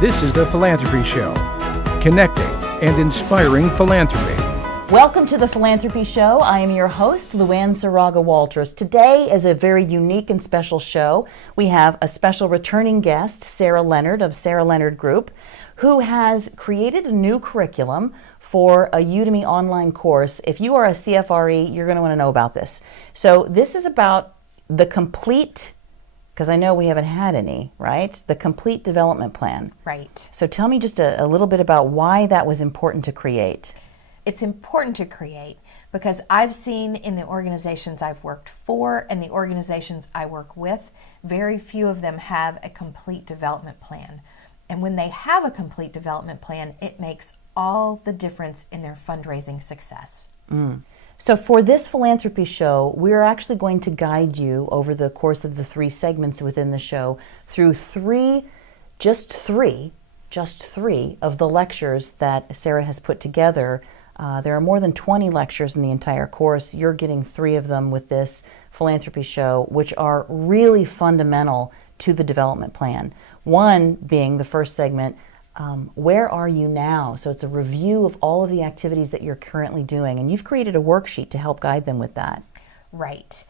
This is the Philanthropy Show, connecting and inspiring philanthropy. Welcome to the Philanthropy Show. I am your host, Luann Saraga Walters. Today is a very unique and special show. We have a special returning guest, Sara Leonard of Sara Leonard Group, who has created a new curriculum for a Udemy online course. If you are a CFRE, you're going to want to know about this. So this is about the complete, because I know we haven't had any, right? The complete development plan. Right. So tell me just a little bit about why that was important to create. It's important to create because I've seen in the organizations I've worked for and the organizations I work with, very few of them have a complete development plan. And when they have a complete development plan, it makes all the difference in their fundraising success. So for this philanthropy show, we're actually going to guide you over the course of the 3 segments within the show through just three of the lectures that Sara has put together. There are more than 20 lectures in the entire course. You're getting 3 of them with this philanthropy show, which are really fundamental to the development plan. One being the first segment, where are you now? So it's a review of all of the activities that you're currently doing, and you've created a worksheet to help guide them with that. Right.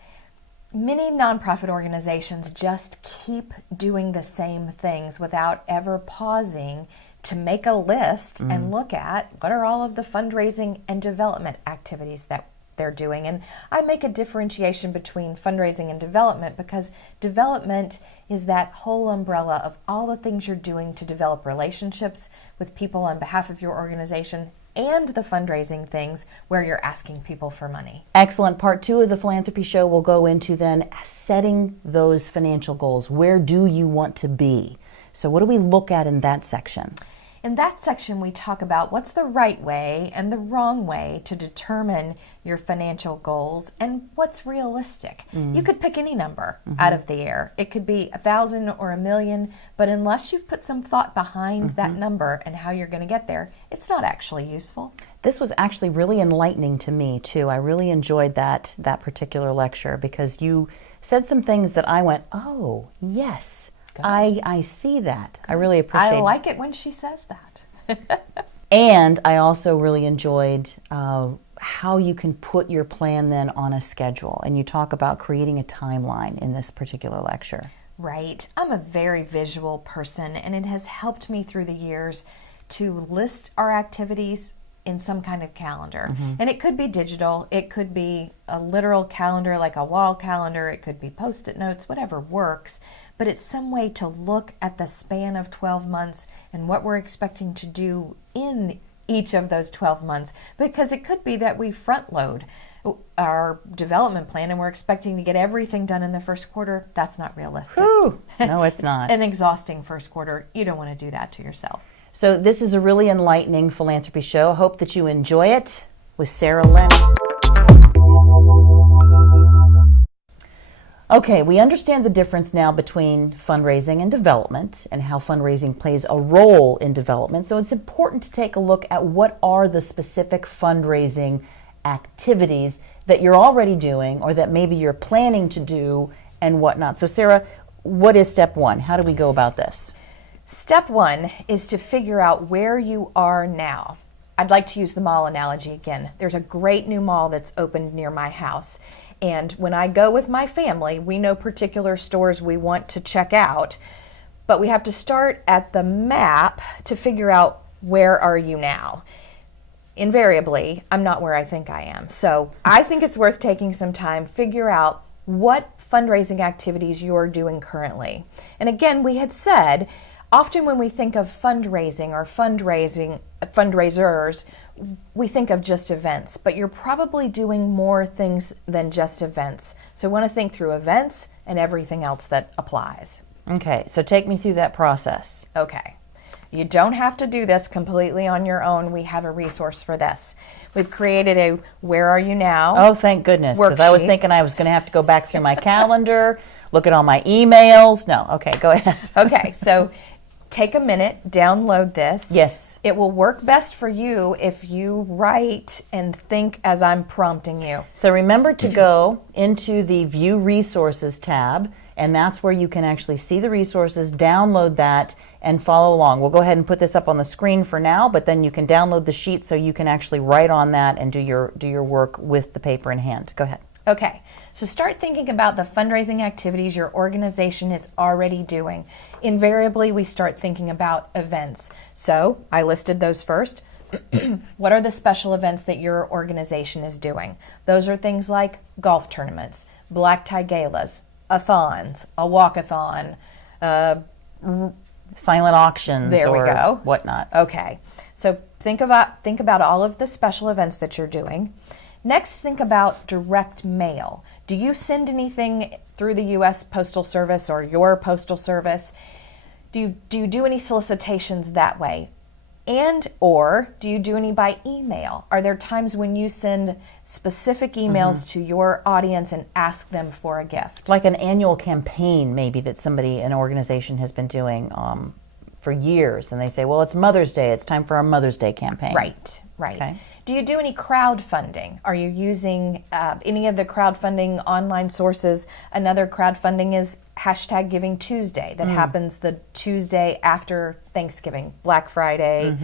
Many nonprofit organizations just keep doing the same things without ever pausing to make a list and look at what are all of the fundraising and development activities that they're doing. And I make a differentiation between fundraising and development because development is that whole umbrella of all the things you're doing to develop relationships with people on behalf of your organization, and the fundraising things where you're asking people for money. Excellent. Part 2 of the philanthropy show will go into then setting those financial goals. Where do you want to be? So what do we look at in that section? In that section, we talk about what's the right way and the wrong way to determine your financial goals and what's realistic. You could pick any number out of the air. It could be 1,000 or 1,000,000, but unless you've put some thought behind that number and how you're going to get there, it's not actually useful. This was actually really enlightening to me, too. I really enjoyed that particular lecture because you said some things that I went, oh, yes. I see that. I really appreciate it. I like it when she says that. And I also really enjoyed how you can put your plan then on a schedule. And you talk about creating a timeline in this particular lecture. Right. I'm a very visual person, and it has helped me through the years to list our activities in some kind of calendar. And it could be digital, it could be a literal calendar like a wall calendar, it could be post-it notes, whatever works, but it's some way to look at the span of 12 months and what we're expecting to do in each of those 12 months, because it could be that we front load our development plan and we're expecting to get everything done in the first quarter. That's not realistic. Whew. No, it's not. An exhausting first quarter. You don't want to do that to yourself. So this is a really enlightening philanthropy show. I hope that you enjoy it with Sara Leonard. Okay, we understand the difference now between fundraising and development and how fundraising plays a role in development. So it's important to take a look at what are the specific fundraising activities that you're already doing or that maybe you're planning to do and whatnot. So Sara, what is step 1? How do we go about this? Step 1 is to figure out where you are now. I'd like to use the mall analogy again. There's a great new mall that's opened near my house. And when I go with my family, we know particular stores we want to check out. But we have to start at the map to figure out where are you now. Invariably, I'm not where I think I am. So I think it's worth taking some time, figure out what fundraising activities you're doing currently. And again, we had said, often when we think of fundraising or fundraisers, we think of just events, but you're probably doing more things than just events. So I want to think through events and everything else that applies. Okay, so take me through that process. Okay. You don't have to do this completely on your own. We have a resource for this. We've created a Where Are You Now? Oh, thank goodness, because I was worksheet. thinking I was going to have to go back through my calendar, look at all my emails. No, okay, go ahead. Okay, so take a minute, download this. Yes. It will work best for you if you write and think as I'm prompting you. So remember to go into the View Resources tab And that's where you can actually see the resources, download that, and follow along. We'll go ahead and put this up on the screen for now, but then you can download the sheet so you can actually write on that and do your work with the paper in hand. Go ahead. Okay, so start thinking about the fundraising activities your organization is already doing. Invariably, we start thinking about events. So I listed those first. What are the special events that your organization is doing? Those are things like golf tournaments, black tie galas, a-thons, a walk-a-thon, silent auctions there we or go. whatnot. Okay, so think about all of the special events that you're doing. Next, think about direct mail. Do you send anything through the U.S. Postal Service or your postal service? Do you do any solicitations that way? And or do you do any by email? Are there times when you send specific emails to your audience and ask them for a gift? Like an annual campaign maybe that an organization has been doing for years, and they say, well, it's Mother's Day, it's time for our Mother's Day campaign. Right. Okay. Do you do any crowdfunding? Are you using any of the crowdfunding online sources? Another crowdfunding is #GivingTuesday that happens the Tuesday after Thanksgiving, Black Friday,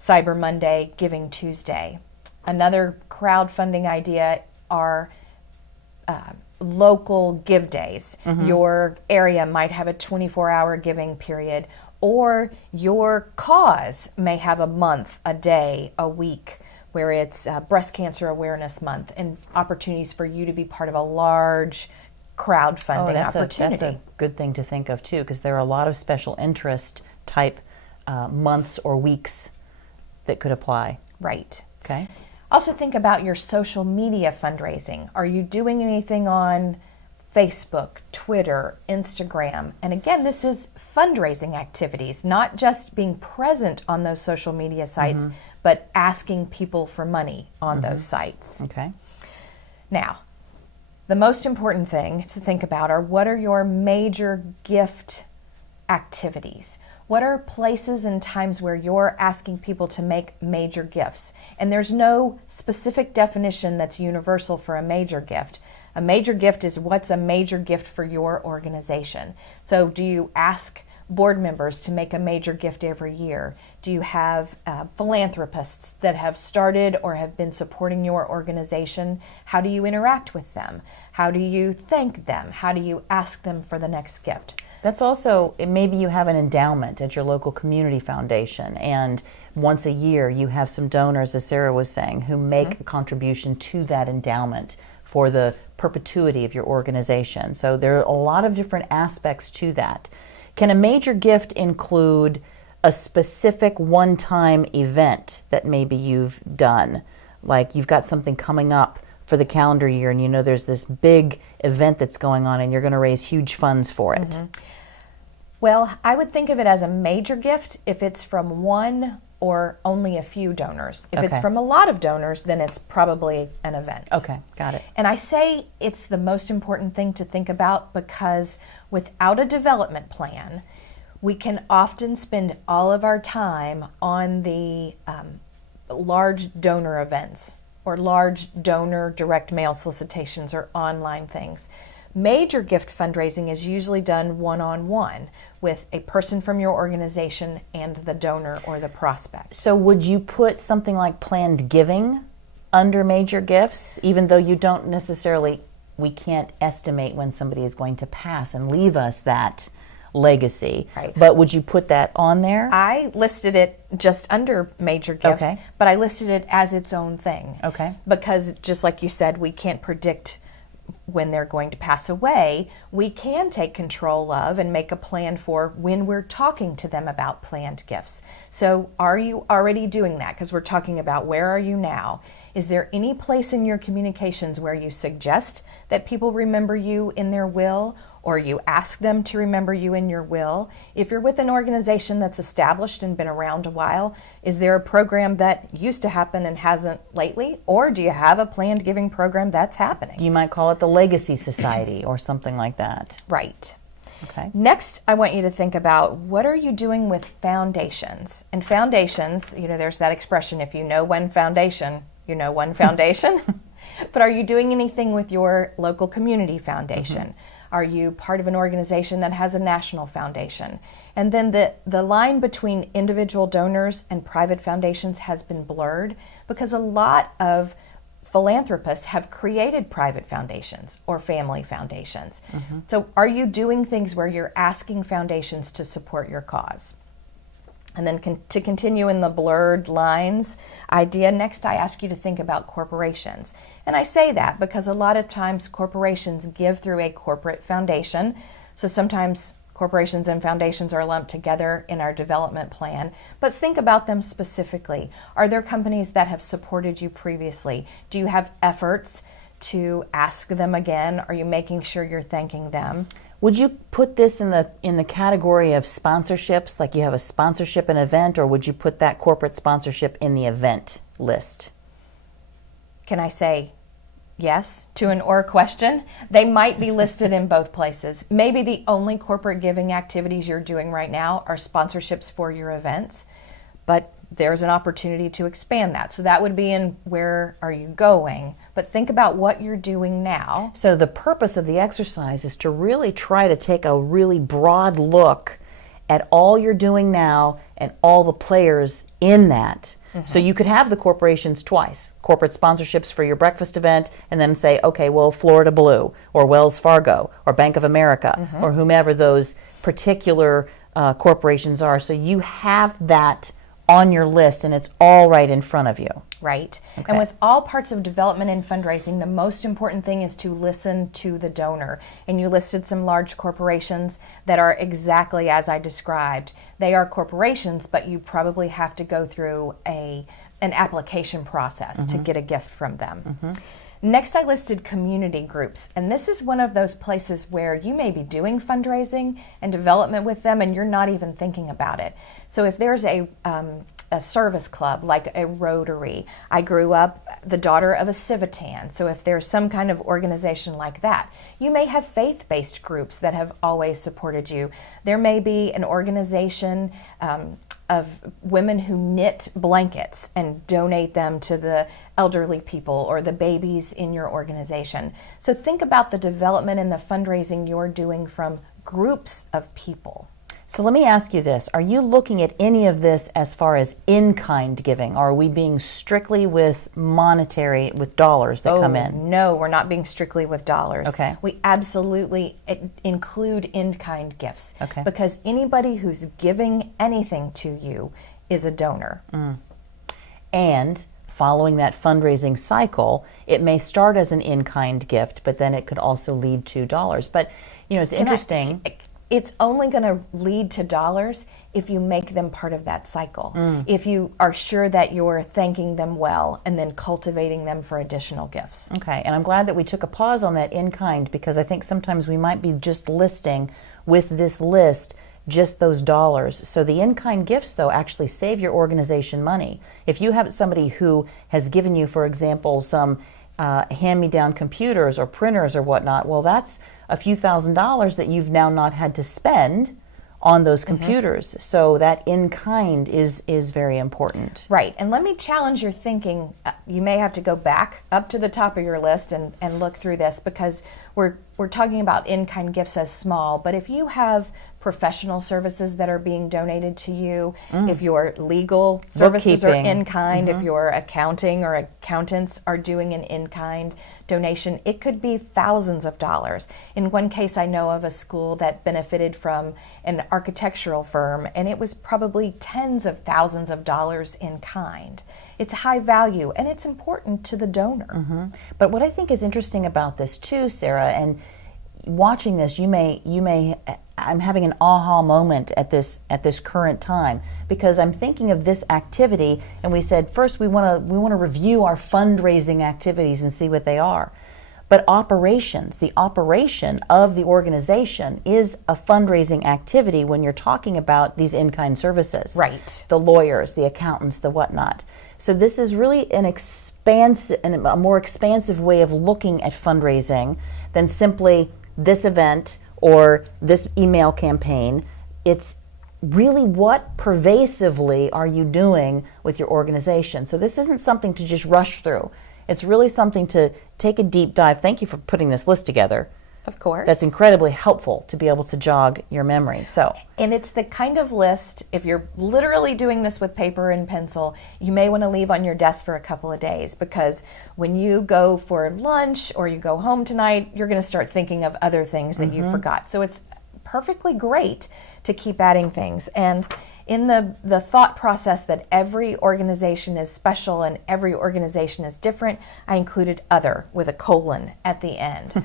Cyber Monday, Giving Tuesday. Another crowdfunding idea are local give days. Your area might have a 24-hour giving period, or your cause may have a month, a day, a week, where it's Breast Cancer Awareness Month and opportunities for you to be part of a large crowdfunding opportunity. That's a good thing to think of too, because there are a lot of special interest type months or weeks that could apply. Right. Okay. Also think about your social media fundraising. Are you doing anything on Facebook, Twitter, Instagram? And again, this is fundraising activities, not just being present on those social media sites, but asking people for money on those sites. Okay. Now, the most important thing to think about are what are your major gift activities? What are places and times where you're asking people to make major gifts? And there's no specific definition that's universal for a major gift. A major gift is what's a major gift for your organization. So do you ask board members to make a major gift every year? Do you have philanthropists that have started or have been supporting your organization? How do you interact with them? How do you thank them? How do you ask them for the next gift? That's also, maybe you have an endowment at your local community foundation, and once a year you have some donors, as Sarah was saying, who make a contribution to that endowment for the perpetuity of your organization. So there are a lot of different aspects to that. Can a major gift include a specific one-time event that maybe you've done? Like you've got something coming up for the calendar year and you know there's this big event that's going on and you're going to raise huge funds for it. Well, I would think of it as a major gift if it's from one or only a few donors. If it's from a lot of donors, then it's probably an event. Okay, got it. And I say it's the most important thing to think about because without a development plan, we can often spend all of our time on the large donor events or large donor direct mail solicitations or online things. Major gift fundraising is usually done one-on-one with a person from your organization and the donor or the prospect. So would you put something like planned giving under major gifts, even though you don't necessarily, we can't estimate when somebody is going to pass and leave us that legacy, right? But would you put that on there? I listed it just under major gifts, but I listed it as its own thing. Okay. Because just like you said, we can't predict when they're going to pass away. We can take control of and make a plan for when we're talking to them about planned gifts. So are you already doing that? Because we're talking about where are you now? Is there any place in your communications where you suggest that people remember you in their will, or you ask them to remember you in your will? If you're with an organization that's established and been around a while, is there a program that used to happen and hasn't lately? Or do you have a planned giving program that's happening? You might call it the Legacy Society or something like that. Right. Okay. Next, I want you to think about what are you doing with foundations? And foundations, you know, there's that expression, if you know one foundation, you know one foundation. But are you doing anything with your local community foundation? Are you part of an organization that has a national foundation? And then the line between individual donors and private foundations has been blurred because a lot of philanthropists have created private foundations or family foundations. So are you doing things where you're asking foundations to support your cause? And then to continue in the blurred lines idea, next I ask you to think about corporations. And I say that because a lot of times corporations give through a corporate foundation. So sometimes corporations and foundations are lumped together in our development plan. But think about them specifically. Are there companies that have supported you previously? Do you have efforts to ask them again? Are you making sure you're thanking them? Would you put this in the category of sponsorships, like you have a sponsorship an event, or would you put that corporate sponsorship in the event list? Can I say yes to an or question? They might be listed in both places. Maybe the only corporate giving activities you're doing right now are sponsorships for your events, but there's an opportunity to expand that. So that would be in where are you going? But think about what you're doing now. So the purpose of the exercise is to really try to take a really broad look at all you're doing now and all the players in that. So you could have the corporations twice, corporate sponsorships for your breakfast event, and then say, okay, well, Florida Blue or Wells Fargo or Bank of America or whomever those particular corporations are. So you have that on your list and it's all right in front of you. Right. Okay. And with all parts of development and fundraising, the most important thing is to listen to the donor. And you listed some large corporations that are exactly as I described. They are corporations, but you probably have to go through an application process to get a gift from them. Next, I listed community groups, and this is one of those places where you may be doing fundraising and development with them and you're not even thinking about it. So if there's a service club like a Rotary, I grew up the daughter of a Civitan, so if there's some kind of organization like that, you may have faith-based groups that have always supported you. There may be an organization of women who knit blankets and donate them to the elderly people or the babies in your organization. So think about the development and the fundraising you're doing from groups of people. So let me ask you this. Are you looking at any of this as far as in-kind giving? Or are we being strictly with monetary, with dollars that come in? No, we're not being strictly with dollars. Okay. We absolutely include in-kind gifts. Okay. Because anybody who's giving anything to you is a donor. And following that fundraising cycle, it may start as an in-kind gift, but then it could also lead to dollars. But, you know, it's interesting. It's only going to lead to dollars if you make them part of that cycle. If you are sure that you're thanking them well and then cultivating them for additional gifts. Okay, and I'm glad that we took a pause on that in-kind, because I think sometimes we might be just listing with this list just those dollars. So the in-kind gifts, though, actually save your organization money. If you have somebody who has given you, for example, some hand-me-down computers or printers or whatnot, well, that's a few $1,000s that you've now not had to spend on those computers. So that in-kind is very important. Right, and let me challenge your thinking. You may have to go back up to the top of your list and look through this, because we're talking about in-kind gifts as small, but if you have professional services that are being donated to you, if your legal services are in-kind, if your accounting or accountants are doing an in-kind donation, it could be thousands of dollars. In one case, I know of a school that benefited from an architectural firm, and it was probably tens of thousands of dollars in kind. It's high value, and it's important to the donor. But what I think is interesting about this too, Sarah, and watching this, you may I'm having an aha moment at this current time, because I'm thinking of this activity, and we said first we want to review our fundraising activities and see what they are. But operations, the operation of the organization is a fundraising activity when you're talking about these in-kind services. Right. The lawyers, the accountants, the whatnot. So this is really a more expansive way of looking at fundraising than simply this event or this email campaign. It's really what pervasively are you doing with your organization. So this isn't something to just rush through. It's really something to take a deep dive. Thank you for putting this list together. Of course. That's incredibly helpful to be able to jog your memory. So, and it's the kind of list, if you're literally doing this with paper and pencil, you may want to leave on your desk for a couple of days, because when you go for lunch or you go home tonight, you're going to start thinking of other things that you forgot. So it's perfectly great to keep adding things. And in the thought process that every organization is special and every organization is different, I included other with a colon at the end.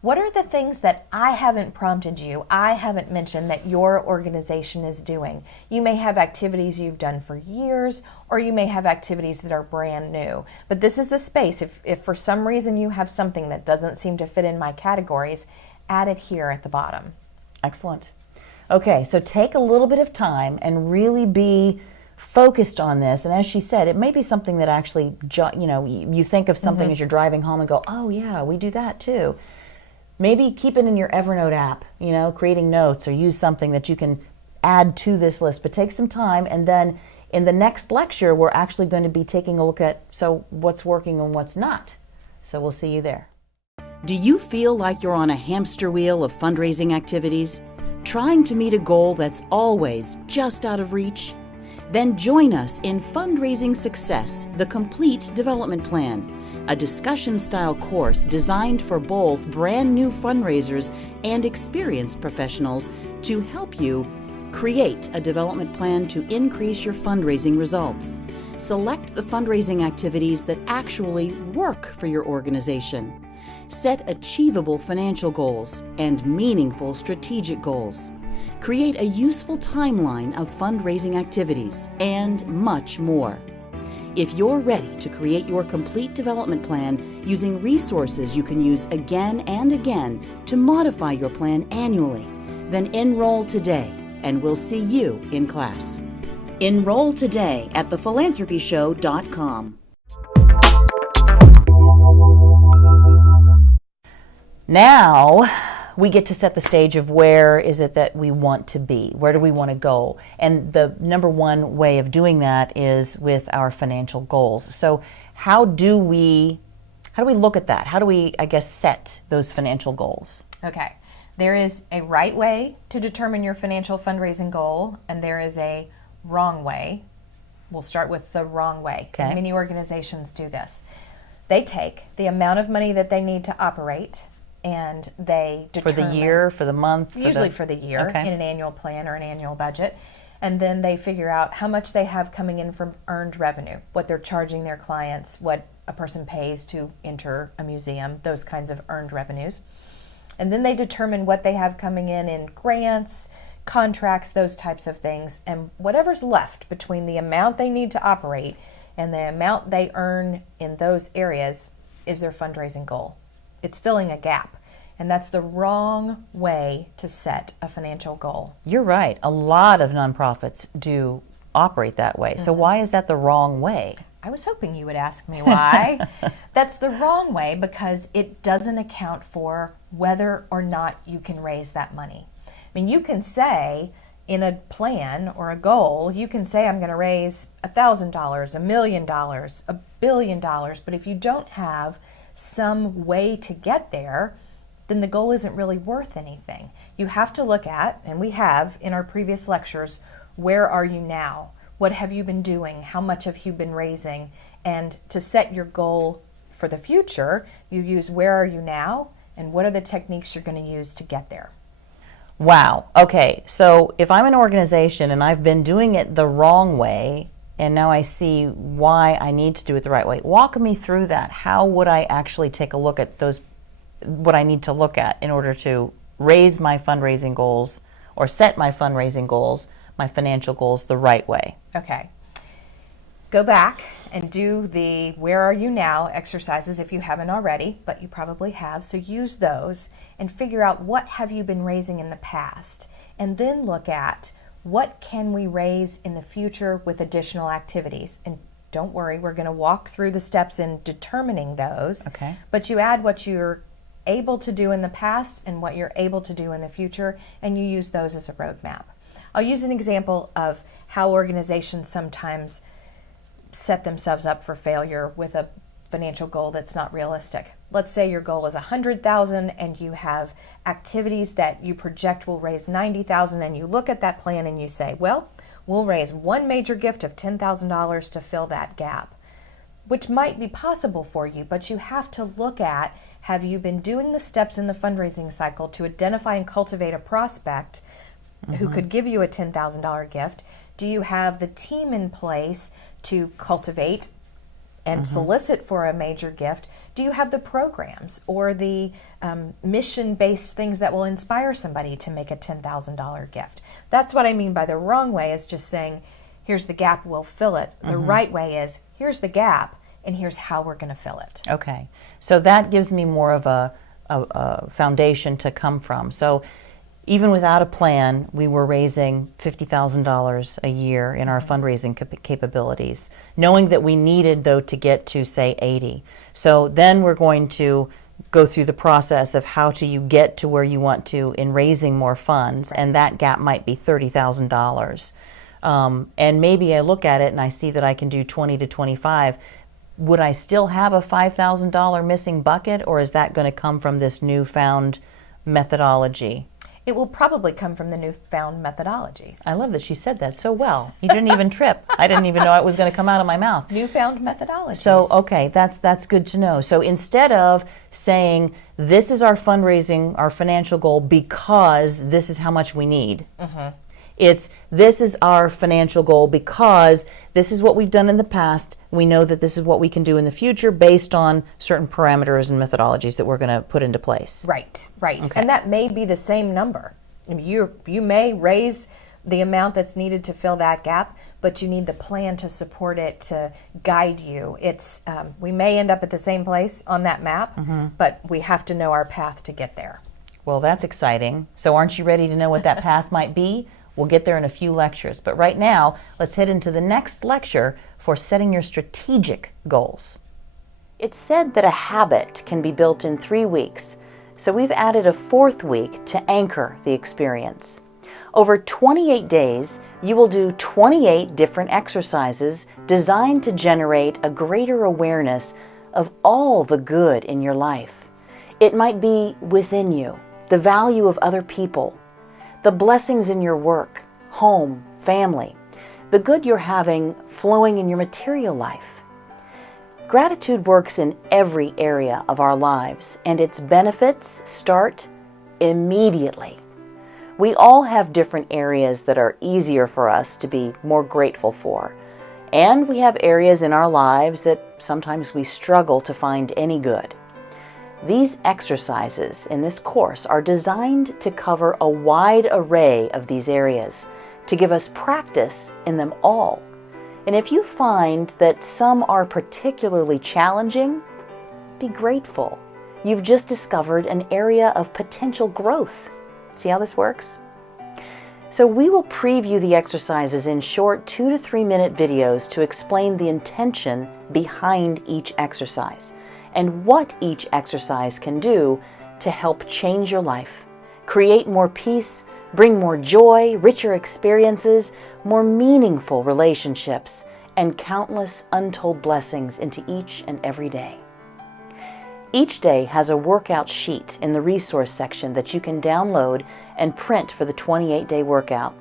What are the things that I haven't prompted you, I haven't mentioned that your organization is doing? You may have activities you've done for years, or you may have activities that are brand new. But this is the space. If for some reason you have something that doesn't seem to fit in my categories, add it here at the bottom. excellent. Okay, so take a little bit of time and really be focused on this. And as she said, it may be something that actually, you think of something as you're driving home and go, oh yeah, we do that too. Maybe keep it in your Evernote app, creating notes, or use something that you can add to this list. But take some time, and then in the next lecture, we're actually going to be taking a look at what's working and what's not. So we'll see you there. Do you feel like you're on a hamster wheel of fundraising activities, trying to meet a goal that's always just out of reach? Then join us in Fundraising Success, the Complete Development Plan, a discussion-style course designed for both brand new fundraisers and experienced professionals to help you create a development plan to increase your fundraising results. Select the fundraising activities that actually work for your organization. Set achievable financial goals and meaningful strategic goals. Create a useful timeline of fundraising activities, and much more. If you're ready to create your complete development plan using resources you can use again and again to modify your plan annually, then enroll today, and we'll see you in class. Enroll today at thephilanthropyshow.com. Now we get to set the stage of where is it that we want to be? Where do we want to go? And the number one way of doing that is with our financial goals. So how do we look at that? How do we, set those financial goals? Okay. There is a right way to determine your financial fundraising goal, and there is a wrong way. We'll start with the wrong way. Okay. And many organizations do this. They take the amount of money that they need to operate, and they determine For the year, for the month? Usually for the year, Okay. in an annual plan or an annual budget. And then they figure out how much they have coming in from earned revenue, what they're charging their clients, what a person pays to enter a museum, those kinds of earned revenues. And then they determine what they have coming in grants, contracts, those types of things. And whatever's left between the amount they need to operate and the amount they earn in those areas is their fundraising goal. It's filling a gap. And that's the wrong way to set a financial goal. You're right. A lot of nonprofits do operate that way. So why is that the wrong way? I was hoping you would ask me why. That's the wrong way because it doesn't account for whether or not you can raise that money. I mean, you can say in a plan or a goal, you can say I'm going to raise $1,000, $1 million, $1 billion, but if you don't have some way to get there, then the goal isn't really worth anything. You have to look at, and we have in our previous lectures, where are you now? What have you been doing? How much have you been raising? And to set your goal for the future, you use where are you now and what are the techniques you're going to use to get there. Wow. Okay. So if I'm an organization and I've been doing it the wrong way, and now I see why I need to do it the right way, walk me through that. How would I actually take a look at what I need to look at in order to raise my fundraising goals or set my fundraising goals, my financial goals, the right way? Okay. Go back and do the where are you now exercises if you haven't already, but you probably have. So use those and figure out what have you been raising in the past. And then look at what can we raise in the future with additional activities. And don't worry, we're going to walk through the steps in determining those. Okay. But you add what you're able to do in the past and what you're able to do in the future, and you use those as a roadmap. I'll use an example of how organizations sometimes set themselves up for failure with a financial goal that's not realistic. Let's say your goal is $100,000 and you have activities that you project will raise $90,000, and you look at that plan and you say, well, we'll raise one major gift of $10,000 to fill that gap, which might be possible for you, but you have to look at, have you been doing the steps in the fundraising cycle to identify and cultivate a prospect who could give you a $10,000 gift? Do you have the team in place to cultivate and solicit for a major gift? Do you have the programs or the mission-based things that will inspire somebody to make a $10,000 gift? That's what I mean by the wrong way is just saying, here's the gap, we'll fill it. The right way is, here's the gap, and here's how we're going to fill it. Okay, so that gives me more of a foundation to come from. So even without a plan, we were raising $50,000 a year in our fundraising capabilities, knowing that we needed, though, to get to, say, 80. So then we're going to go through the process of how do you get to where you want to in raising more funds, and that gap might be $30,000. And maybe I look at it and I see that I can do 20 to 25. Would I still have a $5,000 missing bucket, or is that going to come from this newfound methodology? It will probably come from the newfound methodologies. I love that she said that so well. You didn't even trip. I didn't even know it was going to come out of my mouth. Newfound methodologies. So, okay, that's good to know. So instead of saying, this is our fundraising, our financial goal because this is how much we need, it's, this is our financial goal because this is what we've done in the past. We know that this is what we can do in the future based on certain parameters and methodologies that we're going to put into place. Right. Okay. And that may be the same number. I mean, you may raise the amount that's needed to fill that gap, but you need the plan to support it, to guide you. It's we may end up at the same place on that map, but we have to know our path to get there. Well, that's exciting. So aren't you ready to know what that path might be? We'll get there in a few lectures. But right now, let's head into the next lecture for setting your strategic goals. It's said that a habit can be built in 3 weeks, so we've added a 4th week to anchor the experience. Over 28 days, you will do 28 different exercises designed to generate a greater awareness of all the good in your life. It might be within you, the value of other people, the blessings in your work, home, family, the good you're having flowing in your material life. Gratitude works in every area of our lives, and its benefits start immediately. We all have different areas that are easier for us to be more grateful for, and we have areas in our lives that sometimes we struggle to find any good. These exercises in this course are designed to cover a wide array of these areas, to give us practice in them all. And if you find that some are particularly challenging, be grateful. You've just discovered an area of potential growth. See how this works? So we will preview the exercises in short 2 to 3 minute videos to explain the intention behind each exercise and what each exercise can do to help change your life, create more peace, bring more joy, richer experiences, more meaningful relationships, and countless untold blessings into each and every day. Each day has a workout sheet in the resource section that you can download and print for the 28-day workout.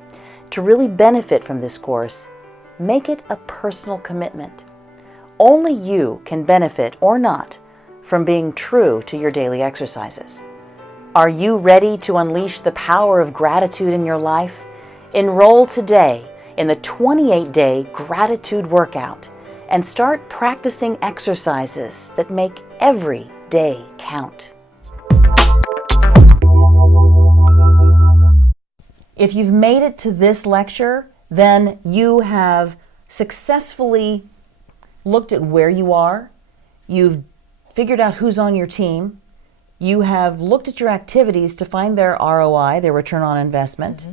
To really benefit from this course, make it a personal commitment. Only you can benefit or not from being true to your daily exercises. Are you ready to unleash the power of gratitude in your life? Enroll today in the 28-day gratitude workout and start practicing exercises that make every day count. If you've made it to this lecture, then you have successfully looked at where you are, you've figured out who's on your team, you have looked at your activities to find their ROI, their return on investment,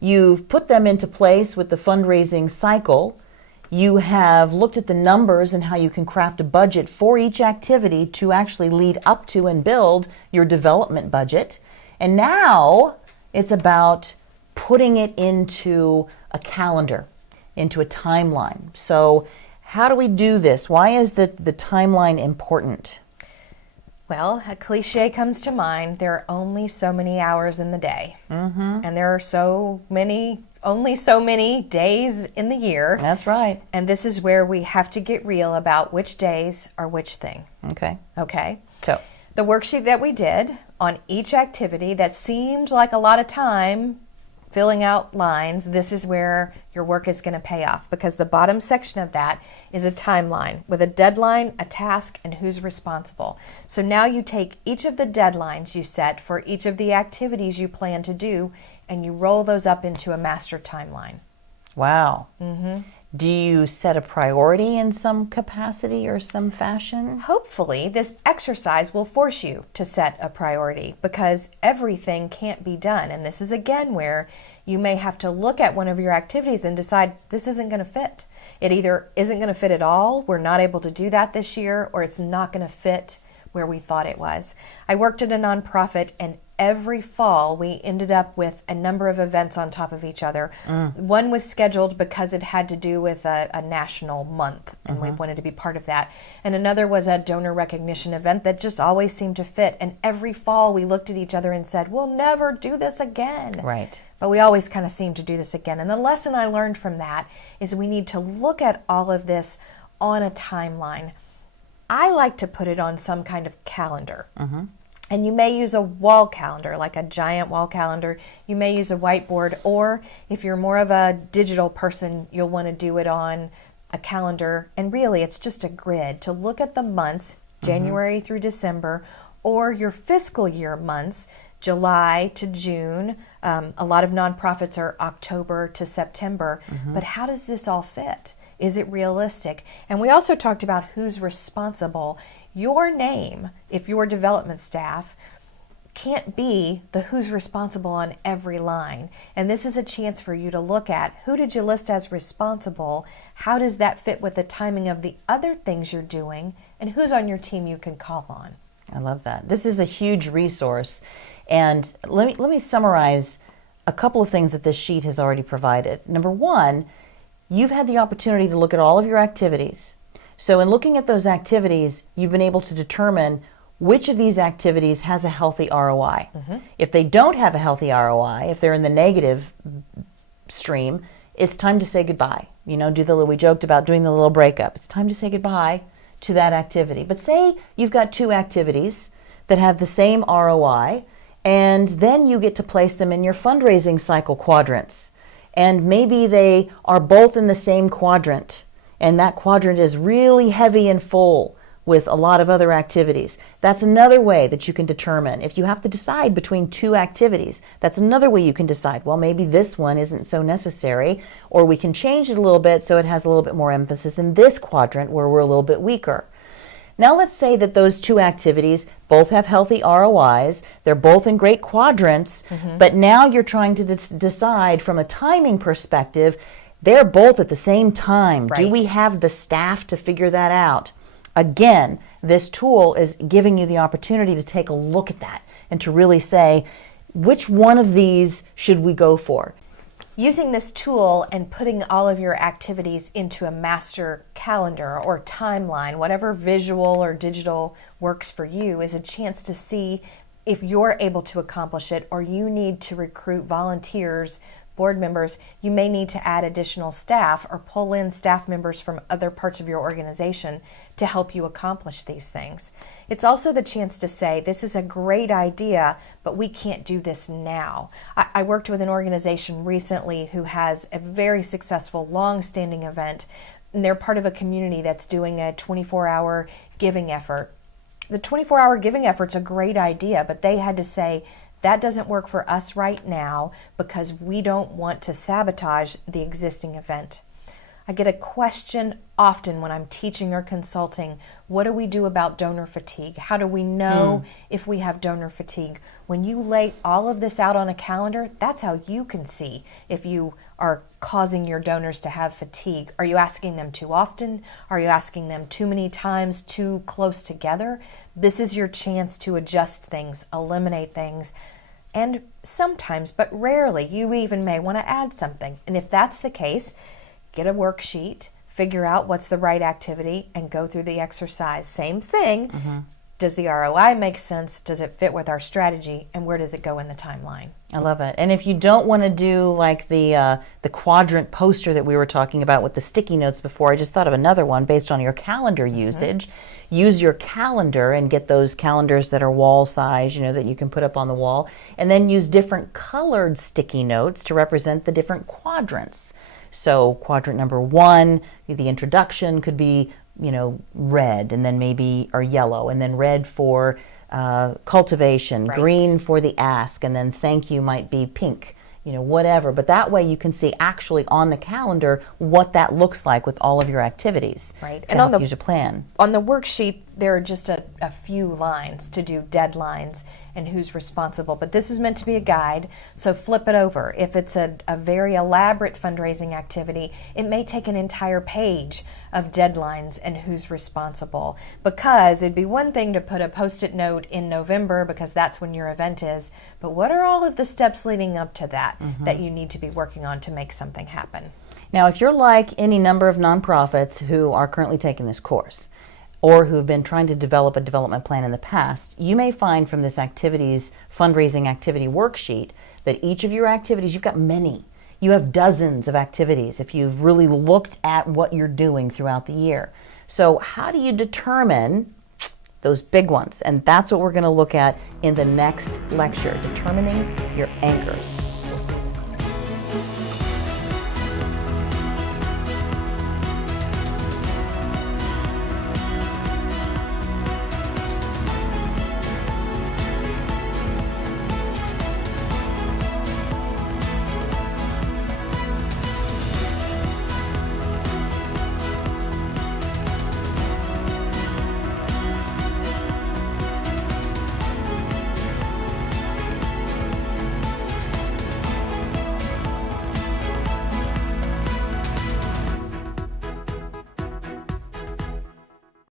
you've put them into place with the fundraising cycle, you have looked at the numbers and how you can craft a budget for each activity to actually lead up to and build your development budget, and now it's about putting it into a calendar, into a timeline. So How do we do this? Why is the timeline important? Well, a cliche comes to mind. There are only so many hours in the day. And there are only so many days in the year. That's right. And this is where we have to get real about which days are which thing. Okay? So The worksheet that we did on each activity that seemed like a lot of time filling out lines, this is where your work is going to pay off, because the bottom section of that is a timeline with a deadline, a task, and who's responsible. So now you take each of the deadlines you set for each of the activities you plan to do, and you roll those up into a master timeline. wow. Do you set a priority in some capacity or some fashion? Hopefully, this exercise will force you to set a priority, because everything can't be done. And this is again where you may have to look at one of your activities and decide this isn't going to fit. It either isn't going to fit at all, we're not able to do that this year, or it's not going to fit where we thought it was. I worked at a nonprofit, and every fall we ended up with a number of events on top of each other. One was scheduled because it had to do with a national month, and we wanted to be part of that. And another was a donor recognition event that just always seemed to fit. And every fall we looked at each other and said, we'll never do this again. Right. But we always kind of seem to do this again. And the lesson I learned from that is we need to look at all of this on a timeline. I like to put it on some kind of calendar. And you may use a wall calendar, like a giant wall calendar. You may use a whiteboard, or if you're more of a digital person, you'll want to do it on a calendar. And really, it's just a grid to look at the months, January through December, or your fiscal year months, July to June. A lot of nonprofits are October to September. But how does this all fit? Is it realistic? And we also talked about who's responsible. Your name, if you're development staff, can't be the who's responsible on every line. And this is a chance for you to look at who did you list as responsible, how does that fit with the timing of the other things you're doing, and who's on your team you can call on. I love that. This is a huge resource. And let me summarize a couple of things that this sheet has already provided. Number one, you've had the opportunity to look at all of your activities. So in looking at those activities, you've been able to determine which of these activities has a healthy ROI. If they don't have a healthy ROI, if they're in the negative stream, it's time to say goodbye. You know, we joked about doing the little breakup. It's time to say goodbye to that activity. But say you've got two activities that have the same ROI, and then you get to place them in your fundraising cycle quadrants. And maybe they are both in the same quadrant, and that quadrant is really heavy and full with a lot of other activities. That's another way that you can determine. If you have to decide between two activities, that's another way you can decide, well, maybe this one isn't so necessary, or we can change it a little bit so it has a little bit more emphasis in this quadrant where we're a little bit weaker. Now let's say that those two activities both have healthy ROIs, they're both in great quadrants, but now you're trying to decide from a timing perspective, they're both at the same time. Right. Do we have the staff to figure that out? Again, this tool is giving you the opportunity to take a look at that and to really say, which one of these should we go for? Using this tool and putting all of your activities into a master calendar or timeline, whatever visual or digital works for you, is a chance to see if you're able to accomplish it, or you need to recruit volunteers, board members. You may need to add additional staff or pull in staff members from other parts of your organization to help you accomplish these things. It's also the chance to say, this is a great idea, but we can't do this now. I worked with an organization recently who has a very successful, long-standing event, and they're part of a community that's doing a 24-hour giving effort. The 24-hour giving effort's a great idea, but they had to say, that doesn't work for us right now because we don't want to sabotage the existing event. I get a question often when I'm teaching or consulting, what do we do about donor fatigue? How do we know if we have donor fatigue? When you lay all of this out on a calendar, that's how you can see if you are causing your donors to have fatigue. Are you asking them too often? Are you asking them too many times, too close together? This is your chance to adjust things, eliminate things, and sometimes, but rarely, you even may want to add something. And if that's the case, get a worksheet, figure out what's the right activity, and go through the exercise. Same thing. Does the ROI make sense? Does it fit with our strategy? And where does it go in the timeline? I love it. And if you don't want to do like the quadrant poster that we were talking about with the sticky notes before, I just thought of another one based on your calendar usage. Use your calendar and get those calendars that are wall size, that you can put up on the wall, and then use different colored sticky notes to represent the different quadrants. So quadrant number 1, the introduction could be red, and then maybe, or yellow, and then red for cultivation, Right. green for the ask, and then thank you might be pink, whatever. But that way you can see actually on the calendar what that looks like with all of your activities. Right. To And help on the- use a plan. On the worksheet, there are just a few lines to do deadlines and who's responsible, but this is meant to be a guide, so flip it over. If it's a very elaborate fundraising activity, it may take an entire page of deadlines and who's responsible, because it'd be one thing to put a post-it note in November because that's when your event is, but what are all of the steps leading up to that that you need to be working on to make something happen? Now, if you're like any number of nonprofits who are currently taking this course, or who have been trying to develop a development plan in the past, you may find from this fundraising activity worksheet that each of your activities, you've got many. You have dozens of activities if you've really looked at what you're doing throughout the year. So how do you determine those big ones? And that's what we're going to look at in the next lecture, determining your anchors.